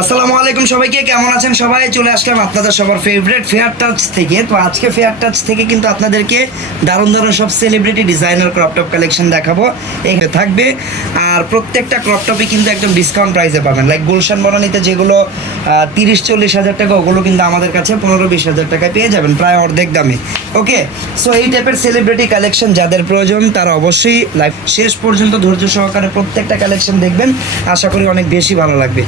আসসালামু আলাইকুম সবাইকে, কেমন আছেন সবাই? চলে আসলাম আপনাদের সবার ফেভারিট ফেয়ার টাচ থেকে। তো আজকে ফেয়ার টাচ থেকে কিন্তু আপনাদেরকে দারুণ দারুণ সব celebrity designer crop top collection দেখাবো। এখানে থাকবে। আর প্রত্যেকটা ক্রপ টপই কিন্তু একদম ডিসকাউন্ট প্রাইসে পাবেন। লাইক গুলশান বনানিতে যেগুলো তিরিশ, চল্লিশ হাজার টাকা, ওগুলো কিন্তু আমাদের কাছে পনেরো, বিশ হাজার টাকায় পেয়ে যাবেন, প্রায় অর্ধেক দামে। ওকে সো এই টাইপের সেলিব্রিটি কালেকশন যাদের প্রয়োজন, তারা অবশ্যই লাইভ শেষ পর্যন্ত ধৈর্য সহকারে প্রত্যেকটা কালেকশন দেখবেন। আশা করি অনেক বেশি ভালো লাগবে।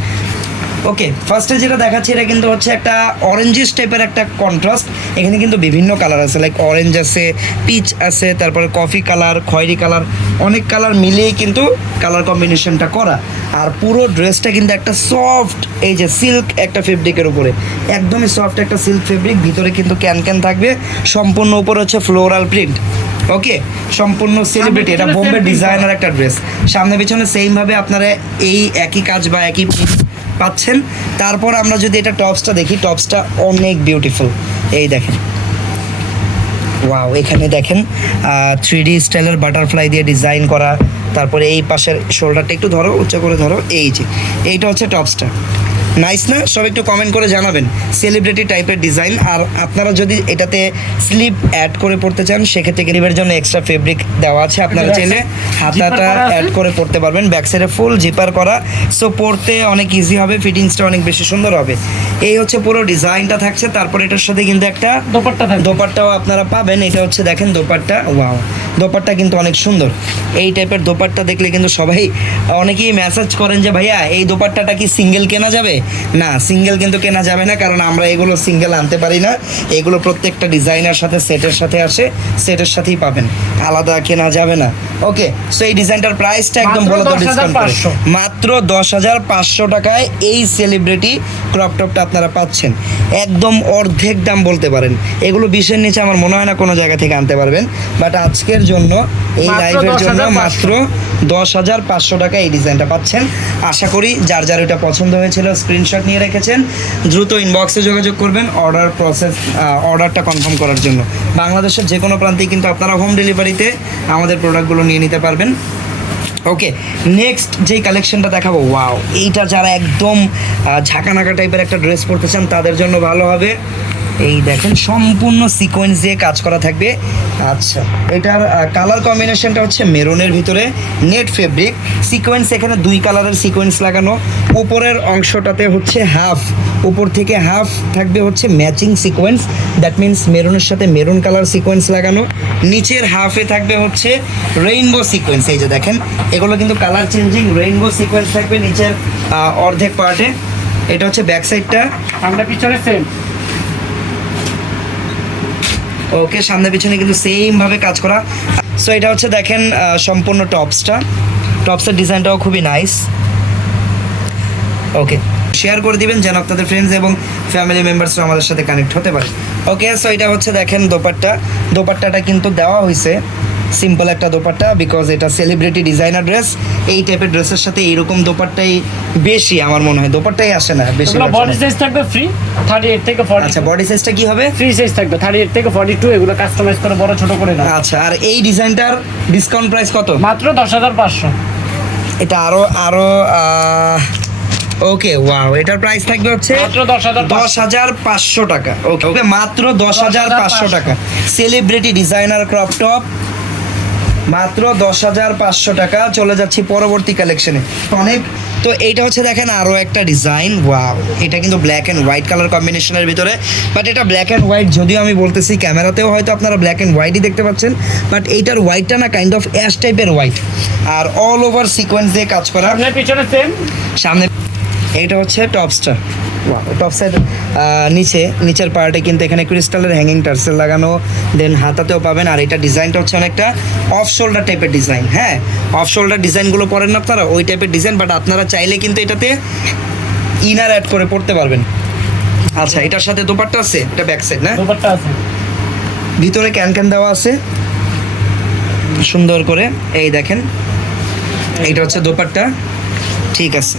ওকে ফার্স্টে যেটা দেখাচ্ছি এটা কিন্তু হচ্ছে একটা অরেঞ্জিস টাইপের একটা কন্ট্রাস্ট এখানে কিন্তু বিভিন্ন কালার আছে লাইক অরেঞ্জ আছে পিচ আছে তারপরে কফি কালার খয়েরি কালার অনেক কালার মিলিয়েই কিন্তু কালার কম্বিনেশনটা করা। আর পুরো ড্রেসটা কিন্তু একটা সফট এই যে সিল্ক একটা ফেব্রিকের উপরে। একদমই সফট একটা সিল্ক ফেব্রিক ভিতরে কিন্তু ক্যান ক্যান থাকবে। সম্পূর্ণ উপরে হচ্ছে ফ্লোরাল প্রিন্ট ওকে সম্পূর্ণ সেলিব্রিটি এটা বোম্বে ডিজাইনার একটা ড্রেস সামনে পিছনে সেইমভাবে আপনারা এই একই কাজ বা একই পাচ্ছেন। তারপর আমরা যদি এটা টপসটা দেখি, টপসটা অনেক বিউটিফুল এই দেখেন। ওয়াও এখানে দেখেন থ্রি ডি স্টাইলের বাটারফ্লাই দিয়ে ডিজাইন করা। তারপরে এই পাশের শোল্ডারটা একটু ধরো, উচ্চ করে ধরো। এই যে, এইটা হচ্ছে টপসটা। নাইস না? সব একটু কমেন্ট করে জানাবেন। সেলিব্রিটি টাইপের ডিজাইন আর আপনারা যদি এটাতে স্লিপ অ্যাড করে পড়তে চান সেক্ষেত্রে গরিবের জন্য এক্সট্রা ফেব্রিক দেওয়া আছে। আপনারা চাইলে হাতাটা? অ্যাড করে পড়তে পারবেন। ব্যাক সাইডে ফুল জিপার করা। সো পড়তে অনেক ইজি হবে। ফিটিংসটা অনেক বেশি সুন্দর হবে। এই হচ্ছে পুরো ডিজাইনটা থাকছে। তারপর এটার সাথে কিন্তু একটা দোপাট্টা দোপাট্টাও আপনারা পাবেন। এটা হচ্ছে দেখেন দোপাট্টা। ওয়াও দোপাট্টা কিন্তু অনেক সুন্দর। এই টাইপের দোপাট্টা দেখলে কিন্তু সবাই অনেকেই মেসেজ করেন যে ভাইয়া এই দোপাট্টাটা কি সিঙ্গেল কেনা যাবে? না সিঙ্গেল কিন্তু কেনা যাবে না কারণ আমরা এগুলো সিঙ্গেল আনতে পারি না। এগুলো প্রত্যেকটা ডিজাইনের সাথে সেটের সাথে আসে সেটের সাথেই পাবেন। আলাদা কেনা যাবে না। ওকে সো এই ডিজাইনটার প্রাইসটা একদম বলে তো 10,500 ডিসকাউন্ট মাত্র দশ হাজার পাঁচশো টাকায় এই সেলিব্রিটি ক্রপ টপটা আপনারা পাচ্ছেন। একদম অর্ধেক দাম বলতে পারেন। এগুলো বিশের নিচে আমার মনে হয় না কোনো জায়গা থেকে আনতে পারবেন। বাট আজকের জন্য এই লাইভের জন্য মাত্র দশ হাজার পাঁচশো টাকা এই ডিজাইনটা পাচ্ছেন। আশা করি যার যার এটা পছন্দ হয়েছিল স্ক্রিনশট নিয়ে রেখেছেন। দ্রুত ইনবক্সে যোগাযোগ করবেন অর্ডার প্রসেস অর্ডারটা কনফার্ম করার জন্য। বাংলাদেশের যে কোনো প্রান্তেই কিন্তু আপনারা হোম ডেলিভারিতে আমাদের প্রোডাক্টগুলো নিয়ে নিতে পারবেন। ওকে নেক্সট যেই কালেকশনটা দেখাবো ওয়াও এইটা যারা একদম ঝাঁকানাকা টাইপের একটা ড্রেস পরতে চান, তাদের জন্য ভালো হবে। এই দেখেন, সম্পূর্ণ সিকোয়েন্স দিয়ে কাজ করা থাকবে। আচ্ছা এটার কালার কম্বিনেশনটা হচ্ছে মেরুনের ভিতরে নেট ফেব্রিক সিকোয়েন্স এখানে দুই কালারের সিকোয়েন্স লাগানো। উপরের অংশটাতে হচ্ছে হাফ উপর থেকে হাফ থাকবে হচ্ছে ম্যাচিং সিকোয়েন্স দ্যাট মিন্স মেরুনের সাথে মেরুন কালার সিকোয়েন্স লাগানো। নিচের হাফে থাকবে হচ্ছে রেইনবো সিকোয়েন্স এই যে দেখেন, এগুলো কিন্তু কালার চেঞ্জিং রেইনবো সিকোয়েন্স থাকবে নিচের অর্ধেক পার্টে এটা হচ্ছে ব্যাক সাইডটা আমরা পিছনে সেম ওকে, সামনে পিছনে কিন্তু সেমভাবে কাজ করা। সো এটা হচ্ছে দেখেন সম্পূর্ণ টপসটা। টপসের ডিজাইনটাও খুবই নাইস ওকে শেয়ার করে দিবেন যেন আপনাদের ফ্রেন্ডস এবং ফ্যামিলি মেম্বার্সরা আমাদের সাথে কানেক্ট হতে পারে। ওকে সো এটা হচ্ছে দেখেন দোপাট্টা। দোপাট্টাটা কিন্তু দেওয়া হয়েছে সিম্পল একটা দোপাট্টা বিকজ এটা সেলিব্রিটি ডিজাইনার ড্রেস এই টাইপের ড্রেসের সাথে এইরকম দোপাট্টাই বেশি আমার মনে হয়। দোপাট্টাই আসে না বেশি বডি সাইজ থাকবে ফ্রি থার্টি এইট থেকে ফর্টি আচ্ছা বডি সাইজটা কি হবে? ফ্রি সাইজ থাকবে থার্টি এইট থেকে ফর্টি টু এগুলো কাস্টমাইজ করে বড় ছোট করে দাও আচ্ছা আর এই ডিজাইনটার ডিসকাউন্ট প্রাইস কত? মাত্র দশ হাজার পাঁচশো। এটা আরও আরও ওকে ওয়াও এটার প্রাইস থাকবে হচ্ছে দশ হাজার পাঁচশো। টাকা। ওকে ওকে মাত্র দশ হাজার পাঁচশো টাকা। সেলিব্রিটি ডিজাইনার ক্রপ টপ মাত্র দশ হাজার পাঁচশো টাকা চলে যাচ্ছি পরবর্তী কালেকশনে অনেক তো এইটা হচ্ছে দেখেন আরও একটা ডিজাইন ওয়াও এটা কিন্তু ব্ল্যাক অ্যান্ড হোয়াইট কালার কম্বিনেশনের ভিতরে বাট এটা ব্ল্যাক অ্যান্ড হোয়াইট যদিও আমি বলতেছি ক্যামেরাতেও হয়তো আপনারা ব্ল্যাক অ্যান্ড হোয়াইটই দেখতে পাচ্ছেন বাট এইটার হোয়াইটটা না কাইন্ড অফ অ্যাশ টাইপের হোয়াইট আর অল ওভার সিকোয়েন্স দিয়ে কাজ করা। সামনে পিছনে সেম সামনে এইটা হচ্ছে টপসটা টপসের নিচে নিচের পার্টে কিন্তু এখানে ক্রিস্টালের হ্যাঙ্গিং টার্সেল লাগানো দেন হাতাতেও পাবেন আর এটা ডিজাইনটা হচ্ছে অনেকটা অফ শোল্ডার টাইপের ডিজাইন হ্যাঁ? অফ শোল্ডার ডিজাইনগুলো পরেন না আপনারা ওই টাইপের ডিজাইন বাট আপনারা চাইলে কিন্তু এটাতে ইনার অ্যাড করে পড়তে পারবেন। আচ্ছা এটার সাথে দোপাট্টা আছে? এটা ব্যাক সাইড না? দোপাট্টা আছে। ভিতরে ক্যান ক্যান দেওয়া আছে। সুন্দর করে এই দেখেন এইটা হচ্ছে দোপাট্টা। ঠিক আছে।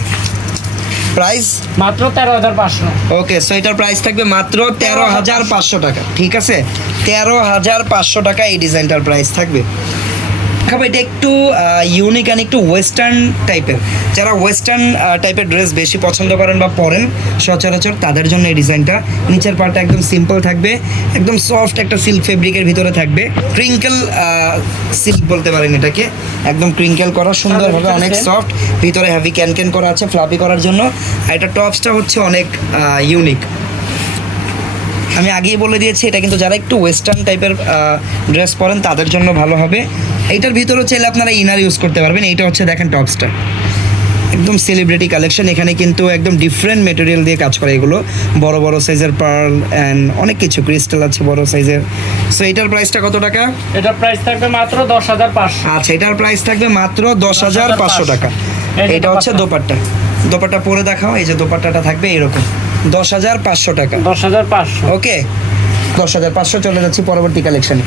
প্রাইস? মাত্র তেরো হাজার পাঁচশো। ওকে সো এটার প্রাইস থাকবে মাত্র তেরো হাজার পাঁচশো। টাকা। ঠিক আছে? তেরো হাজার পাঁচশো টাকা এই ডিজাইনটার প্রাইস থাকবে। খাব এটা একটু ইউনিক অ্যান্ড একটু ওয়েস্টার্ন টাইপের যারা ওয়েস্টার্ন টাইপের ড্রেস বেশি পছন্দ করেন বা পরেন সচরাচর তাদের জন্য এই ডিজাইনটা। নিচের পার্টটা একদম সিম্পল থাকবে। একদম সফট একটা সিল্ক ফেব্রিকের ভিতরে থাকবে। ক্রিঙ্কেল সিল্ক বলতে পারেন এটাকে। একদম ক্রিঙ্কেল করা সুন্দরভাবে অনেক সফট ভিতরে হ্যাভি ক্যান ক্যান করা আছে ফ্লাপি করার জন্য। আর এটা টপসটা হচ্ছে অনেক ইউনিক আমি আগেই বলে দিয়েছি এটা কিন্তু যারা একটু ওয়েস্টার্ন টাইপের ড্রেস পরেন তাদের জন্য ভালো হবে। এইটার ভিতরে চাইলে আপনারা ইনার ইউজ করতে পারবেন এইটা হচ্ছে দেখেন টপসটা একদম সেলিব্রিটি কালেকশন এখানে কিন্তু একদম ডিফারেন্ট মেটেরিয়াল দিয়ে কাজ করে এগুলো। বড় বড় সাইজের পার্ল অ্যান্ড অনেক কিছু ক্রিস্টাল আছে বড় সাইজের সো এটার প্রাইসটা কত টাকা? এটার প্রাইস থাকবে মাত্র দশ হাজার পাঁচশো। আচ্ছা এটার প্রাইস থাকবে মাত্র দশ হাজার পাঁচশো টাকা। এটা হচ্ছে দোপাট্টা। দোপাট্টা। পরে দেখাও এই যে দোপাট্টাটা থাকবে এরকম। দশ হাজার পাঁচশো টাকা। দশ হাজার পাঁচশো। ওকে দশ হাজার পাঁচশো চলে যাচ্ছি পরবর্তী কালেকশনে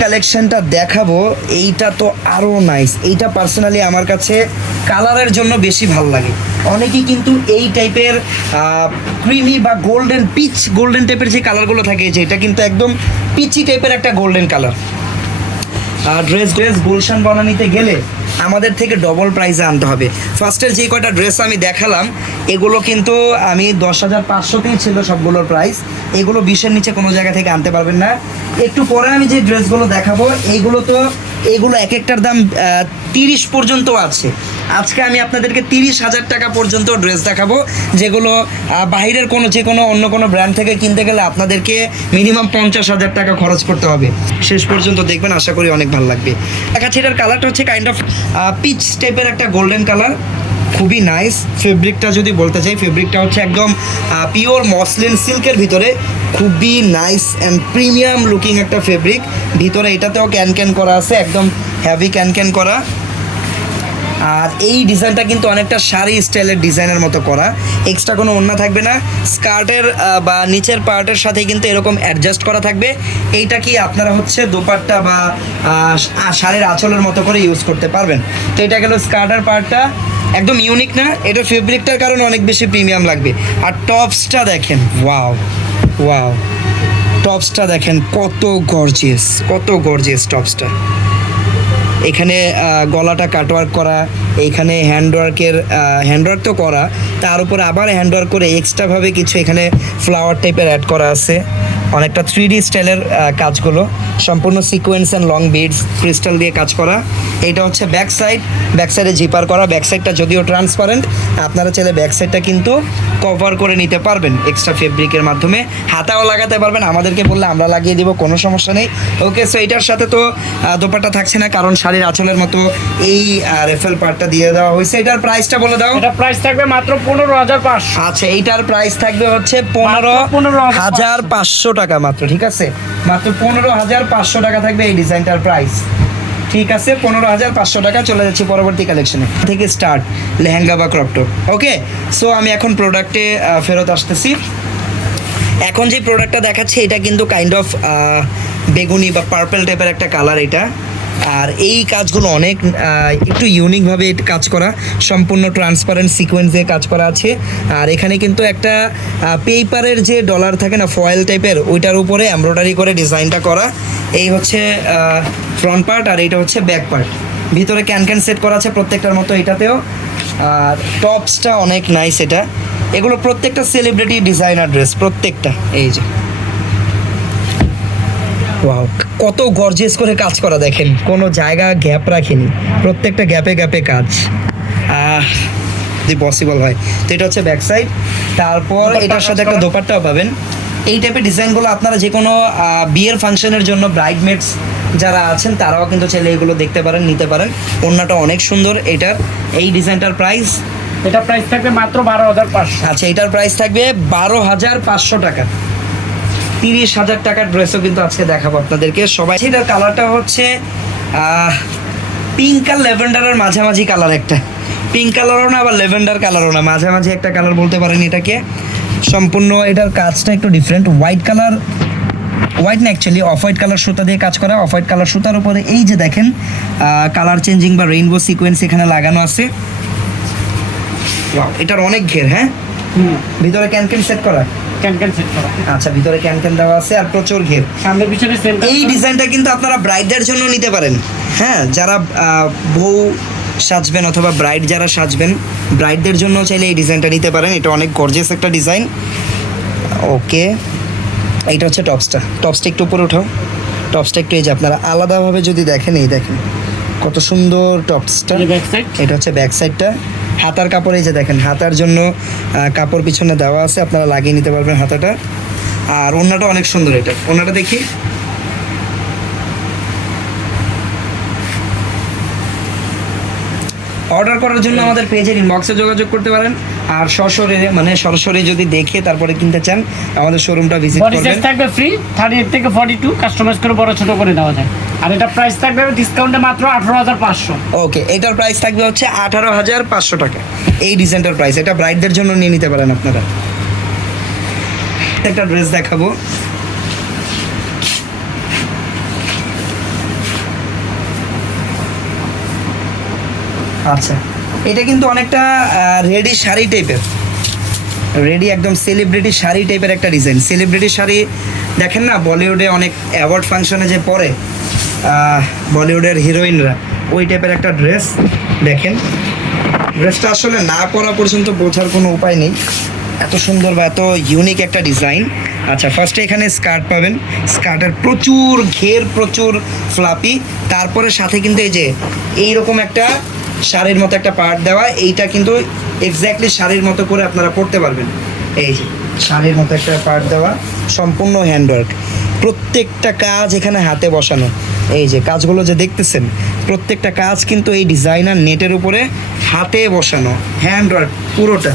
কালেকশনটা দেখাবো, এইটা তো আরও নাইস এইটা পার্সোনালি আমার কাছে কালারের জন্য বেশি ভালো লাগে। অনেকেই কিন্তু এই টাইপের ক্রিমি বা গোল্ডেন পিচ গোল্ডেন টাইপের যে কালারগুলো থাকে, যে এটা কিন্তু একদম পিচি টাইপের একটা golden colour dress dress Gulshan বানানিতে গেলে আমাদের থেকে ডবল প্রাইসে আনতে হবে। ফার্স্টের যে কয়টা ড্রেস আমি দেখালাম, এগুলো কিন্তু আমি দশ হাজার পাঁচশোতেই ছিল সবগুলোর প্রাইস এগুলো বিশের নিচে কোনো জায়গা থেকে আনতে পারবেন না। একটু পরে আমি যে ড্রেসগুলো দেখাবো এইগুলো তো, এগুলো এক একটার দাম তিরিশ পর্যন্ত আছে। আজকে আমি আপনাদেরকে তিরিশ হাজার টাকা পর্যন্ত ড্রেস দেখাবো যেগুলো আহ, বাইরের কোনো যে কোনো অন্য কোনো ব্র্যান্ড থেকে কিনতে গেলে আপনাদেরকে মিনিমাম পঞ্চাশ হাজার টাকা খরচ করতে হবে। শেষ পর্যন্ত দেখবেন আশা করি অনেক ভালো লাগবে। দেখাচ্ছি এটার কালারটা হচ্ছে কাইন্ড অফ পিচ টাইপের একটা গোল্ডেন কালার খুবই নাইস ফেব্রিকটা যদি বলতে চাই ফেব্রিকটা হচ্ছে একদম পিওর মসলিন সিল্কের ভিতরে। খুবই নাইস অ্যান্ড প্রিমিয়াম লুকিং একটা ফেব্রিক ভিতরে এটাতেও ক্যান ক্যান করা আছে একদম হ্যাভি ক্যান ক্যান করা। আর এই ডিজাইনটা কিন্তু অনেকটা শাড়ি স্টাইলের ডিজাইনের মতো করা। এক্সট্রা কোনো ওড়না থাকবে না। স্কার্টের বা নিচের পার্টের সাথে কিন্তু এরকম অ্যাডজাস্ট করা থাকবে। এইটা কি আপনারা হচ্ছে দোপাট্টা বা শাড়ির আঁচলের মতো করে ইউজ করতে পারবেন? তো এটা গেল স্কার্টের পার্টটা। একদম ইউনিক না। এটা ফেব্রিকটার কারণে অনেক বেশি প্রিমিয়াম লাগবে। আর টপসটা দেখেন। ওয়াও ওয়াও টপসটা দেখেন কত গর্জিয়াস কত গর্জিয়াস টপসটা এখানে গলাটা কাটওয়ার্ক করা এখানে হ্যান্ডওয়ার্কের হ্যান্ডওয়ার্ক তো করা তার উপরে আবার হ্যান্ডওয়ার্ক করে এক্সট্রাভাবে কিছু এখানে ফ্লাওয়ার টাইপের অ্যাড করা আছে। অনেকটা থ্রি ডি স্টাইলের কাজগুলো সম্পূর্ণ sequence and long beads crystal দিয়ে কাজ করা। এটা হচ্ছে ব্যাক সাইড ব্যাক সাইডে জিপার করা ব্যাক সাইডটা যদিও ট্রান্সপারেন্ট আপনারা চাইলে ব্যাক সাইডটা কিন্তু কভার করে নিতে পারবেন এক্সট্রা ফেব্রিকের মাধ্যমে। হাতাও লাগাতে পারবেন আমাদেরকে বললে আমরা লাগিয়ে দিব কোনো সমস্যা নেই। ওকে সো এটার সাথে তো আহ, দোপাট্টা থাকছে না কারণ শাড়ির আঁচলের মতো এই রেফেল পার্টটা দিয়ে দেওয়া হয়েছে। এটার প্রাইসটা বলে দাও। এটা প্রাইস থাকবে মাত্র পনেরো হাজার পাঁচশো। আচ্ছা এইটার প্রাইস থাকবে হচ্ছে পনেরো পনেরো হাজার পাঁচশো। টাকা মাত্র ঠিক আছে? মাত্র পনেরো হাজার পাঁচশো টাকা থাকবে এই ডিজাইনটার প্রাইস। ঠিক আছে? পনেরো হাজার পাঁচশো টাকা চলে যাচ্ছে পরবর্তী কালেকশনে থেকে স্টার্ট লেহেঙ্গা বা ক্রপটপ ওকে সো আমি এখন প্রোডাক্টে ফেরত আসতেছি। এখন যে প্রোডাক্টটা দেখাচ্ছে এটা কিন্তু কাইন্ড অফ বেগুনি বা পার্পল টাইপের একটা কালার এটা। আর এই কাজগুলো অনেক একটু ইউনিকভাবে কাজ করা। সম্পূর্ণ ট্রান্সপারেন্ট সিকোয়েন্স কাজ করা আছে। আর এখানে কিন্তু একটা পেপারের যে ডলার থাকে না ফয়েল টাইপের ওইটার উপরে এমব্রয়ডারি করে ডিজাইনটা করা। এই হচ্ছে ফ্রন্ট পার্ট আর এইটা হচ্ছে ব্যাক পার্ট ভিতরে ক্যান ক্যান সেট করা আছে প্রত্যেকটার মতো এটাতেও। আর টপসটা অনেক নাইস এটা। এগুলো প্রত্যেকটা সেলিব্রিটি ডিজাইনার ড্রেস প্রত্যেকটা, এই যে। ওয়াও কত গর্জিয়াস করে কাজ করা দেখেন। কোনো জায়গা গ্যাপ রাখেনি। প্রত্যেকটা গ্যাপে গ্যাপে কাজ। যদি পসিবল হয়। তো এটা হচ্ছে ব্যাক সাইড তারপর এটার সাথে একটা। দোপাট্টাও পাবেন। এই টাইপের ডিজাইনগুলো আপনারা যে কোনো বিয়ের ফাংশনের জন্য ব্রাইডমেটস যারা আছেন তারাও কিন্তু চাইলে এগুলো দেখতে পারেন নিতে পারেন। ওড়নাটা অনেক সুন্দর এটার। এই ডিজাইনটার প্রাইস এটা প্রাইস থাকবে মাত্র বারো হাজার পাঁচশো। আচ্ছা এটার প্রাইস থাকবে বারো হাজার পাঁচশো টাকা। তিরিশ হাজার টাকার ড্রেসও কিন্তু আজকে দেখাবো আপনাদেরকে। সবাই এটার কালারটা হচ্ছে পিঙ্ক আর ল্যাভেন্ডারের মাঝামাঝি কালার একটা। পিঙ্ক কালারও না আবার ল্যাভেন্ডার কালারও না। মাঝামাঝি একটা কালার বলতে পারেন এটাকে। সম্পূর্ণ এটার কাজটা একটু ডিফারেন্ট হোয়াইট কালার হোয়াইট না অ্যাকচুয়ালি অফ হোয়াইট কালার সুতা দিয়ে কাজ করা। অফ হোয়াইট কালার সুতার উপরে এই যে দেখেন কালার চেঞ্জিং বা রেইনবো সিকোয়েন্স এখানে লাগানো আছে। এটার অনেক ঘের হ্যাঁ? ভিতরে ক্যান ক্যান সেট করা। ক্যান ক্যান সেট করা। আচ্ছা ভিতরে ক্যান ক্যান দেওয়া আছে আর প্রচুর ঘের। সামনে পিছনে সেন্টার এই ডিজাইনটা কিন্তু আপনারা ব্রাইডদের জন্য নিতে পারেন। হ্যাঁ যারা বউ সাজবেন অথবা ব্রাইড যারা সাজবেন ব্রাইডদের জন্য চাইলে এই ডিজাইনটা নিতে পারেন। এটা অনেক গর্জিয়াস একটা ডিজাইন ওকে এইটা হচ্ছে টপসটা। টপসটা একটু উপরে উঠাও। টপসটা একটু এই যে আপনারা আলাদাভাবে যদি দেখেন এই দেখেন। কত সুন্দর টপসটা। এটা হচ্ছে ব্যাক সাইডটা হাতার কাপড়, এই যে দেখেন, হাতার জন্য কাপড় পিছনে দেওয়া আছে, আপনারা লাগিয়ে নিতে পারবেন হাতাটা। আর ওড়নাটা অনেক সুন্দর এটা। ওড়নাটা দেখি। অর্ডার করার জন্য আমাদের পেজের ইনবক্সে যোগাযোগ করতে পারেন। আর সরাসরি মানে সরাসরি যদি দেখে তারপরে কিনতে চান আমাদের শোরুমটা ভিজিট করবেন। থাকবে ফ্রি থার্টি এইট থেকে ফর্টি টু কাস্টমাইজ করে বড় ছোট করে দেওয়া যায়। আর এটা প্রাইস থাকবে ডিসকাউন্টে মাত্র আঠারো হাজার পাঁচশো। ওকে এটার প্রাইস থাকবে হচ্ছে আঠারো হাজার পাঁচশো টাকা। এই ডিজাইনটার প্রাইস এটা ব্রাইডদের জন্য নিয়ে নিতে পারেন আপনারা। একটা ড্রেস দেখাবো। আচ্ছা। এটা কিন্তু অনেকটা রেডি শাড়ি টাইপের রেডি একদম সেলিব্রিটি শাড়ি টাইপের একটা ডিজাইন সেলিব্রিটি শাড়ি, দেখেন না বলিউডে অনেক অ্যাওয়ার্ড ফাংশনে যে পরে বলিউডের হিরোইনরা ওই টাইপের একটা ড্রেস দেখেন। ড্রেসটা আসলে না পরা পর্যন্ত বোঝার কোনো উপায় নেই। এত সুন্দর বা এত ইউনিক একটা ডিজাইন আচ্ছা ফার্স্টে এখানে স্কার্ট পাবেন। স্কার্টের প্রচুর, ঘের প্রচুর ফ্লাপি তারপরে সাথে কিন্তু এই যে, এইরকম একটা শাড়ির মতো একটা পার্ট দেওয়া, এইটা কিন্তু এক্স্যাক্টলি শাড়ির মতো করে আপনারা পরতে পারবেন। এই যে শাড়ির মতো একটা পার্ট দেওয়া, সম্পূর্ণ হ্যান্ডওয়ার্ক প্রত্যেকটা কাজ এখানে হাতে বসানো। এই যে, কাজগুলো যে দেখতেছেন, প্রত্যেকটা কাজ কিন্তু এই ডিজাইনার নেটের উপরে হাতে বসানো। হ্যান্ডওয়ার্ক পুরোটা।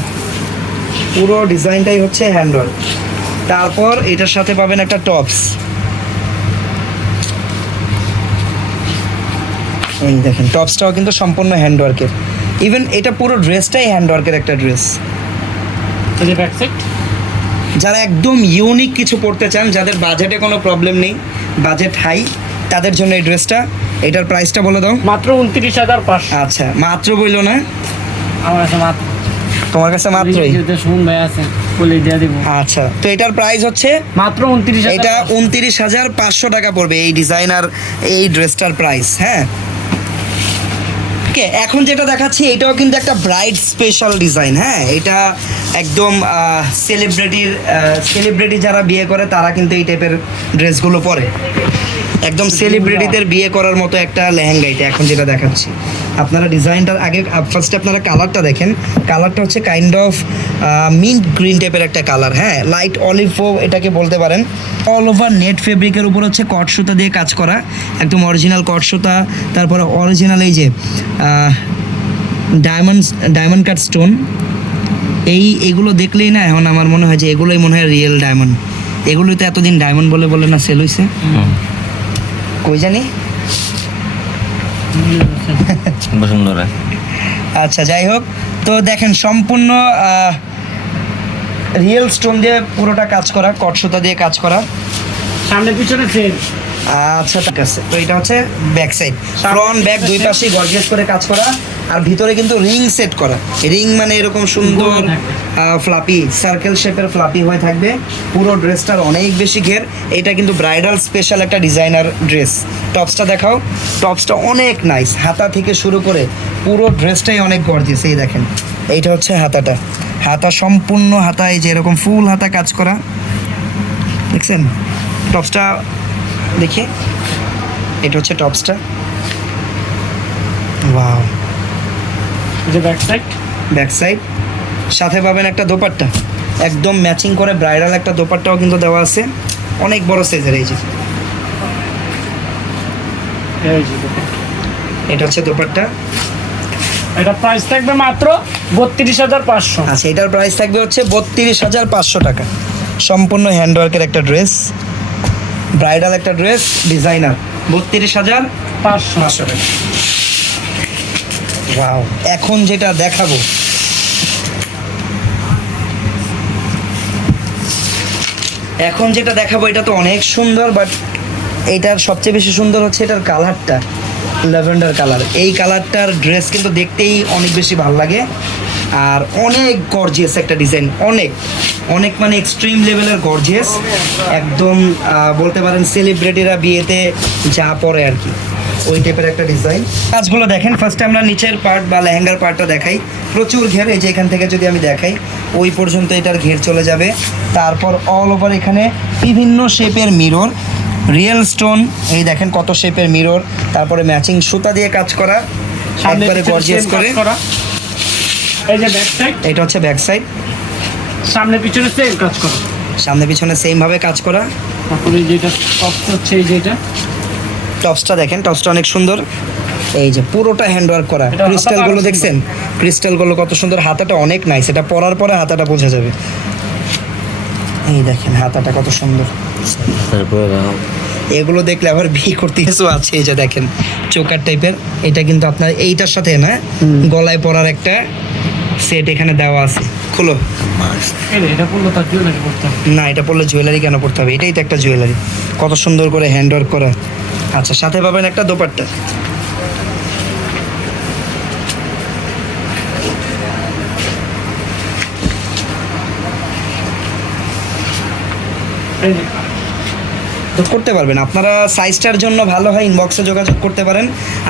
পুরো ডিজাইনটাই হচ্ছে হ্যান্ডওয়ার্ক তারপর এটার সাথে পাবেন একটা টপস এই দেখেন। টপসটাও কিন্তু সম্পূর্ণ হ্যান্ডওয়ার্কের ইভেন এটা পুরো ড্রেসটাই হ্যান্ডওয়ার্কের একটা ড্রেস যারা একদম ইউনিক কিছু পড়তে চান যাদের বাজেটে কোনো প্রবলেম নেই বাজেট হাই তাদের জন্য এই ড্রেসটা এটার প্রাইসটা বলে দাও। মাত্র উনত্রিশ হাজার পাঁচশো। আচ্ছা মাত্র বইলো না? আমার কাছে মাত্র তোমার কাছে ভাই আছে দিব। আচ্ছা তো এটার প্রাইস হচ্ছে মাত্র উনত্রিশ এটা উনত্রিশ হাজার পাঁচশো টাকা পড়বে এই ডিজাইনার এই ড্রেসটার প্রাইস হ্যাঁ? ওকে, এখন যেটা দেখাচ্ছি, এটাও কিন্তু একটা ব্রাইট স্পেশাল ডিজাইন হ্যাঁ? এটা একদম সেলিব্রিটির সেলিব্রিটি যারা বিয়ে করে, তারা কিন্তু এই টাইপের ড্রেসগুলো পরে। একদম সেলিব্রিটিদের বিয়ে করার মতো একটা লেহেঙ্গা এটা এখন যেটা দেখাচ্ছি। আপনারা ডিজাইনটার আগে ফার্স্টে আপনারা কালারটা দেখেন। কালারটা হচ্ছে কাইন্ড অফ মিন্ট গ্রিন টাইপের একটা কালার হ্যাঁ? লাইট অলিভও এটাকে বলতে পারেন। অল ওভার নেট ফেব্রিকের উপর হচ্ছে কট সুতা দিয়ে কাজ করা। একদম অরিজিনাল কট সুতা। তারপরে অরিজিনাল এই যে ডায়মন্ড ডায়মন্ড কাট স্টোন এই এগুলো দেখলেই না এখন আমার মনে হয় যে এগুলোই মনে হয় রিয়েল ডায়মন্ড এগুলোই তো এতদিন ডায়মন্ড বলে বলে না সেল হয়েছে কই জানি? বসুন্ধরা আচ্ছা যাই হোক। তো দেখেন সম্পূর্ণ রিয়েল স্টোন দিয়ে পুরোটা কাজ করা কটসুতা দিয়ে কাজ করা। সামনে পিছনে সেম আচ্ছা ঠিক আছে। তো এটা হচ্ছে ব্যাক সাইড ফ্রন্ট ব্যাক দুই পাশে গর্জিয়াস করে কাজ করা আর ভিতরে কিন্তু রিং সেট করা। রিং মানে এরকম সুন্দর ফ্লাপি সার্কেল শেপের ফ্লাপি হয়ে থাকবে। পুরো ড্রেসটার অনেক বেশি ঘের। এটা কিন্তু ব্রাইডাল স্পেশাল একটা ডিজাইনার ড্রেস টপসটা দেখাও। টপসটা অনেক নাইস হাতা থেকে শুরু করে পুরো ড্রেসটাই অনেক গর্জিয়াস এই দেখেন। এইটা হচ্ছে হাতাটা। হাতা সম্পূর্ণ হাতা এই যে এরকম ফুল হাতা কাজ করা। দেখছেন? টপসটা দেখি। এটা হচ্ছে টপসটা ওয়াও এই যে ব্যাক সাইড ব্যাক সাইড সাথে পাবেন একটা দোপাট্টা। একদম ম্যাচিং করে ব্রাইডাল একটা দোপাট্টাও কিন্তু দেওয়া আছে। অনেক বড় সাইজের এই যে। এই যে এটা হচ্ছে দোপাট্টা। এটা প্রাইস থাকবে মাত্র বত্রিশ হাজার পাঁচশো। আচ্ছা এটার প্রাইস থাকবে হচ্ছে বত্রিশ হাজার পাঁচশো টাকা। সম্পূর্ণ হ্যান্ডওয়ার্কের একটা ড্রেস ব্রাইডাল একটা ড্রেস ডিজাইনার। বত্রিশ হাজার পাঁচশো। ওয়াও। এখন যেটা দেখাবো। এখন যেটা দেখাবো এটা তো অনেক সুন্দর বাট এইটার সবচেয়ে বেশি সুন্দর হচ্ছে এটার কালারটা ল্যাভেন্ডার কালার। এই কালারটার ড্রেস কিন্তু দেখতেই অনেক বেশি ভালো লাগে। আর অনেক গর্জিয়াস একটা ডিজাইন অনেক। অনেক মানে এক্সট্রিম লেভেলের গর্জিয়াস একদম বলতে পারেন সেলিব্রিটিরা বিয়েতে যা পরে আর কি। ওই টাইপের একটা ডিজাইন কাজগুলো দেখেন ফার্স্টে আমরা নিচের পার্ট বা লেহেঙ্গার পার্টটা দেখাই। প্রচুর ঘের এই যে এখান থেকে যদি আমি দেখাই ওই পর্যন্ত এটার ঘের চলে যাবে। তারপর অল ওভার এখানে বিভিন্ন শেপের মিরর রিয়েল স্টোন এই দেখেন কত শেপের মিরর তারপরে ম্যাচিং সুতা দিয়ে কাজ করা একবারে গর্জিয়াস করে। করা। ব্যাক সাইড এটা হচ্ছে ব্যাক সাইড সামনে পিছনে সেম কাজ করা। সামনে পিছনে সেম ভাবে কাজ করা। তারপরে যেটা টপ হচ্ছে এই যেটা। টপসটা দেখেন টপসটা অনেক সুন্দর। এই যে পুরোটা হ্যান্ড ওয়ার্ক করা ক্রিস্টালগুলো দেখছেন? ক্রিস্টালগুলো কত সুন্দর হাতাটা অনেক নাইস এটা পরার পরে হাতাটা বোঝা যাবে। এই দেখেন হাতাটা কত সুন্দর। তারপরে এগুলো দেখলে আবার বিয়ে করতে কিছু আছে এই যে দেখেন চোকার টাইপের এটা কিন্তু আপনার এইটার সাথে না গলায় পরার একটা সেট এখানে দেওয়া আছে। খুলো। এটা পড়ল তার জুয়েলারি করতে হবে। না এটা পড়লে জুয়েলারি কেন পড়তে হবে? এটাই তো একটা জুয়েলারি কত সুন্দর করে হ্যান্ড ওয়ার্ক করা। আচ্ছা সাথে পাবেন একটা দোপাট্টা। এই তো করতে পারবেন। আপনারা সাইজটার জন্য ভালো হয় ইনবক্সে যোগাযোগ করতে পারেন।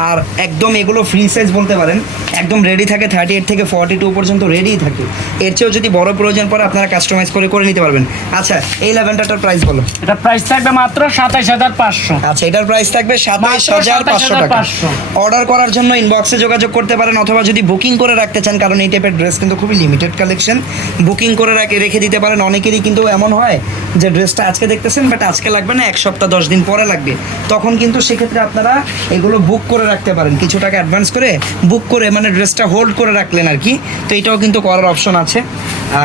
আর একদম এগুলো ফ্রি সাইজ বলতে পারেন। একদম রেডি থাকে থার্টি এইট থেকে ফর্টি টু পর্যন্ত রেডিই থাকে। এর চেয়েও যদি বড় প্রয়োজন পড়ে আপনারা কাস্টমাইজ করে করে নিতে পারবেন। আচ্ছা এই ল্যাভেন্ডারটার প্রাইস বলো। এটা প্রাইস থাকবে মাত্র সাতাইশ হাজার পাঁচশো। আচ্ছা এটার প্রাইস থাকবে সাতাইশ হাজার পাঁচশো টাকা। অর্ডার করার জন্য ইনবক্সে যোগাযোগ করতে পারেন অথবা যদি বুকিং করে রাখতে চান কারণ এই টাইপের ড্রেস কিন্তু খুবই লিমিটেড কালেকশন বুকিং করে রাখে রেখে দিতে পারেন। অনেকেরই কিন্তু এমন হয় যে ড্রেসটা আজকে দেখতেছেন বাট আজকে লাগবে না এক সপ্তাহ, দশ দিন পরে লাগবে। তখন কিন্তু সেক্ষেত্রে আপনারা এগুলো বুক করে রাখতে পারেন। কিছু টাকা অ্যাডভান্স করে বুক করে মানে ড্রেসটা হোল্ড করে রাখলেন আর কি। তো এটাও কিন্তু করার অপশন আছে।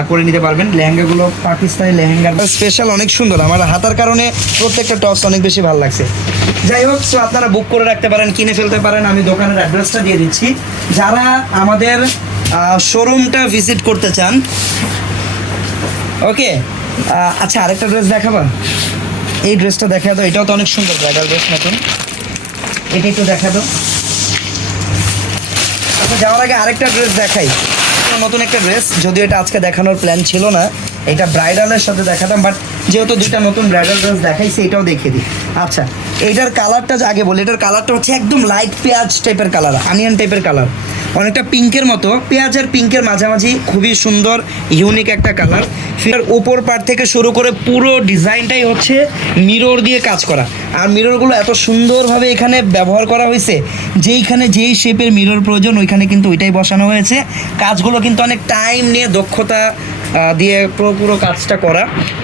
করে নিতে পারবেন। লেহেঙ্গাগুলো পাকিস্তানি লেহেঙ্গা। স্পেশাল অনেক সুন্দর। আমার হাতার কারণে প্রত্যেকটা টপস অনেক বেশি ভালো লাগছে। যাই হোক সো আপনারা বুক করে রাখতে পারেন, কিনে ফেলতে পারেন। আমি দোকানের অ্যাড্রেসটা দিয়ে দিচ্ছি। যারা আমাদের শোরুমটা ভিজিট করতে চান ওকে আচ্ছা আরেকটা ড্রেস দেখাবা। এই ড্রেসটা দেখা দাও, এটাও তো অনেক সুন্দর ব্রাইডাল ড্রেস নতুন। এটা একটু দেখা দাও। আচ্ছা যাওয়ার আগে আরেকটা ড্রেস দেখাই। নতুন একটা ড্রেস যদিও এটা আজকে দেখানোর প্ল্যান ছিল না। এটা ব্রাইডালের সাথে দেখাতাম বাট যেহেতু দুইটা নতুন ব্রাইডাল ড্রেস দেখাইছি, এটাও দেখিয়ে দিই। আচ্ছা এইটার কালারটা আগে বলি, এটার কালারটা হচ্ছে একদম লাইট পেঁয়াজ টাইপের কালার আনিয়ন টাইপের কালার অনেকটা পিঙ্কের মতো পেঁয়াজ আর পিঙ্কের মাঝামাঝি, খুবই সুন্দর ইউনিক একটা কালার ফির উপর পার্ট থেকে শুরু করে পুরো ডিজাইনটাই হচ্ছে মিরর দিয়ে কাজ করা। আর মিররগুলো এত সুন্দরভাবে এখানে ব্যবহার করা হয়েছে, যেইখানে যেই শেপের মিরর প্রয়োজন, ওইখানে কিন্তু ওইটাই বসানো হয়েছে। কাজগুলো কিন্তু অনেক টাইম নিয়ে, দক্ষতা দিয়ে পুরো পুরো কাজটা করা।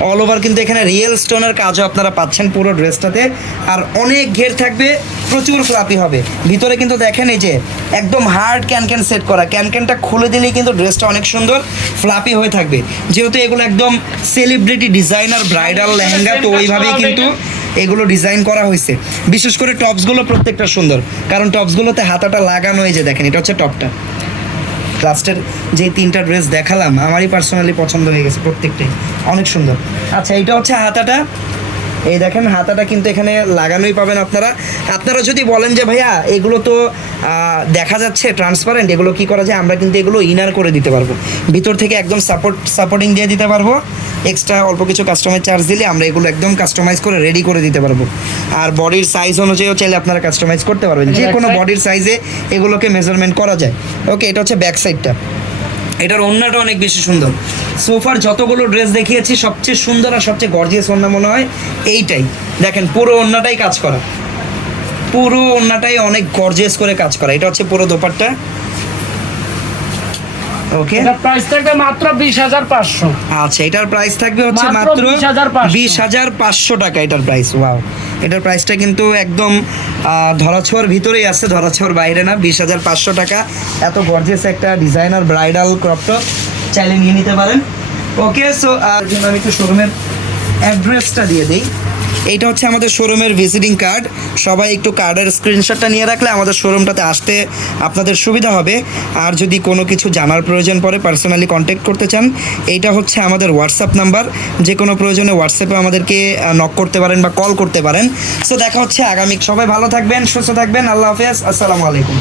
অল ওভার কিন্তু এখানে রিয়েল স্টোনের কাজও আপনারা পাচ্ছেন পুরো ড্রেসটাতে আর অনেক ঘের থাকবে, প্রচুর ফ্লাপি হবে। ভিতরে কিন্তু দেখেন এই যে একদম হার্ড ক্যান ক্যান সেট করা। ক্যান ক্যানটা খুলে দিলেই কিন্তু ড্রেসটা অনেক সুন্দর ফ্লাপি হয়ে থাকবে। যেহেতু এগুলো একদম সেলিব্রিটি ডিজাইনার ব্রাইডাল লেহেঙ্গা, তো ওইভাবেই কিন্তু এগুলো ডিজাইন করা হয়েছে। বিশেষ করে টপসগুলো প্রত্যেকটা সুন্দর। কারণ টপসগুলোতে হাতাটা লাগানো হয়েছে দেখেন, এটা হচ্ছে টপটা লাস্টের যে তিনটা ড্রেস দেখালাম, আমারই পার্সোনালি পছন্দ হয়ে গেছে প্রত্যেকটাই। অনেক সুন্দর। আচ্ছা এইটা হচ্ছে হাতাটা। এই দেখেন হাতাটা কিন্তু এখানে লাগানোই পাবেন আপনারা। আপনারা যদি বলেন যে ভাইয়া এগুলো তো দেখা যাচ্ছে ট্রান্সপারেন্ট এগুলো কি করা যায়? আমরা কিন্তু এগুলো ইনার করে দিতে পারব। ভিতর থেকে একদম সাপোর্ট সাপোর্টিং দিয়ে দিতে পারব। এক্সট্রা অল্প কিছু কাস্টমাইজ চার্জ দিলে আমরা এগুলো একদম কাস্টমাইজ করে রেডি করে দিতে পারব। আর বডির সাইজ অনুযায়ীও চাইলে আপনারা কাস্টমাইজ করতে পারবেন। যে কোনো বডির সাইজে এগুলোকে মেজারমেন্ট করা যায়। ওকে এটা হচ্ছে ব্যাক সাইডটা এটার ওন্নাটা অনেক বেশি সুন্দর। সোফার যতগুলো ড্রেস দেখিয়েছি সবচেয়ে সুন্দর আর সবচেয়ে গর্জিয়াস ওন্না মনে হয় এইটাই। দেখেন পুরো ওন্নাটাই কাজ করা। পুরো ওন্নাটাই অনেক গর্জিয়াস করে কাজ করা। এটা হচ্ছে পুরো দোপাট্টা। ওকে প্রাইস থাকবে মাত্র বিশ হাজার পাঁচশো। আচ্ছা এটার প্রাইস থাকবে হচ্ছে মাত্র মাত্র 20,500 বিশ হাজার পাঁচশো টাকা এটার প্রাইস ওয়াও এটার প্রাইসটা কিন্তু একদম ধরাছোঁয়ার ভিতরেই আছে, ধরাছোঁয়ার বাইরে না, বিশ হাজার পাঁচশো টাকা। এত গর্জেস একটা ডিজাইনার ব্রাইডাল ক্রপটপ চাইলে নিয়ে নিতে পারেন। ওকে সো আর জন্য আমি একটু শোরুমের অ্যাড্রেসটা দিয়ে দিই। এইটা হচ্ছে আমাদের শোরুমের ভিজিটিং কার্ড সবাই একটু কার্ডের স্ক্রিনশটটা নিয়ে রাখলে আমাদের শোরুমটাতে আসতে আপনাদের সুবিধা হবে। আর যদি কোনো কিছু জানার প্রয়োজন পড়ে পার্সোনালি কন্ট্যাক্ট করতে চান, এইটা হচ্ছে আমাদের হোয়াটসঅ্যাপ নাম্বার যে কোনো প্রয়োজনে হোয়াটসঅ্যাপে আমাদেরকে নক করতে পারেন বা কল করতে পারেন। সো দেখা হচ্ছে আগামী সবাই ভালো থাকবেন, সুস্থ থাকবেন। আল্লাহ হাফেজ। আসসালামু আলাইকুম।